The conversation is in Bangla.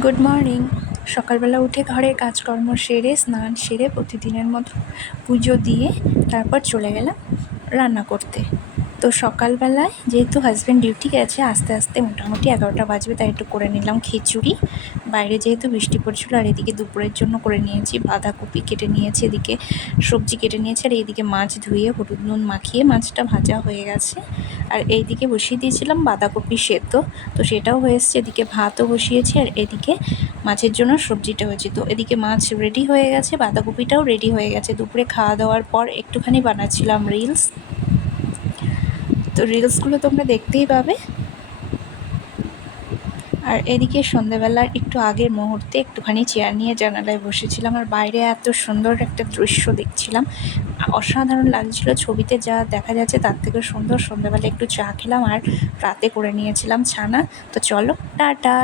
Good morning. সকালবেলা উঠে ঘরের কাজকর্ম সেরে স্নান সেরে প্রতিদিনের মতো পুজো দিয়ে তারপর চলে গেলাম রান্না করতে। তো সকালবেলায় যেহেতু হাজব্যান্ড ডিউটি গেছে, আস্তে আস্তে মোটামুটি 11টা বাজবে, তাই একটু করে নিলাম খিচুড়ি। বাইরে যেহেতু বৃষ্টি পড়ছিল, আর এদিকে দুপুরের জন্য করে নিয়েছি বাঁধাকপি কেটে নিয়েছি, এদিকে সবজি কেটে নিয়েছি, আর এইদিকে মাছ ধুয়ে হলুদ নুন মাখিয়ে মাছটা ভাজা হয়ে গেছে। আর এইদিকে বসিয়ে দিয়েছিলাম বাঁধাকপি সেদ্ধ, তো সেটাও হয়ে এসছে। এদিকে ভাতও বসিয়েছি, আর এদিকে মাছের জন্য সবজিটা হয়েছে। তো এদিকে মাছ রেডি হয়ে গেছে, বাঁধাকপিটাও রেডি হয়ে গেছে। দুপুরে খাওয়া দাওয়ার পর একটুখানি বানাচ্ছিলাম রিলস, তো রিলসগুলো তোমরা দেখতেই পাবে। আর এদিকে সন্ধ্যাবেলার একটু আগের মুহূর্তে একটুখানি চেয়ার নিয়ে জানালায় বসেছিলাম, আর বাইরে এত সুন্দর একটা দৃশ্য দেখছিলাম, অসাধারণ লাগছিল। ছবিতে যা দেখা যাচ্ছে তার থেকে সুন্দর। সন্ধ্যাবেলা একটু চা খেলাম, আর রাতে করে নিয়েছিলাম ছানা। তো চলো, টাটা।